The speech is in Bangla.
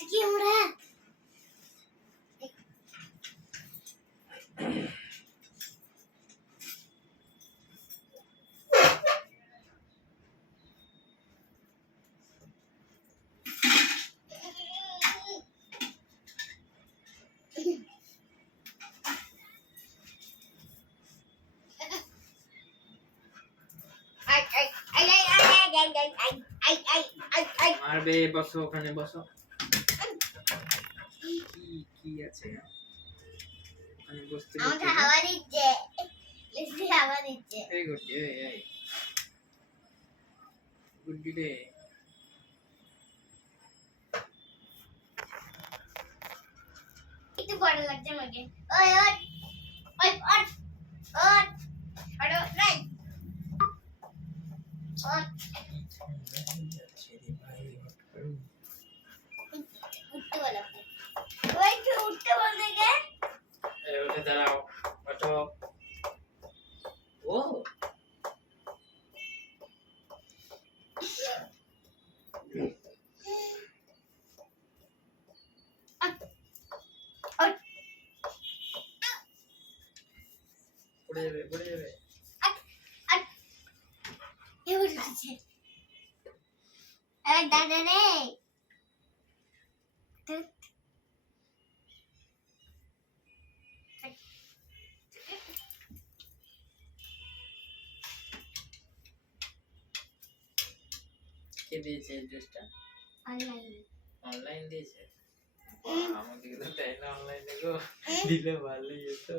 কি আমরা মারবে বসো ওখানে বসো কি আছে ওখানে বসতে আমাকে হাওয়া দিচ্ছে লিসি হাওয়া দিচ্ছে এই গুড এই গুড ডে একটু বড় লাগছে আমাকে ওই ওই ওই ওই ওই আরে রাই ওই উঠতে বলো ওই কি উঠতে বলতে কে এই উঠে দাঁড়াও ওঠো ও পড়ে যাবে এ উঠেছে আরে দাদা রে কে দিয়েছে এই ড্রেসটা অনলাইন দিয়েছে আমাকে তো তাই না অনলাইনে গো দিলে ভালোই হতো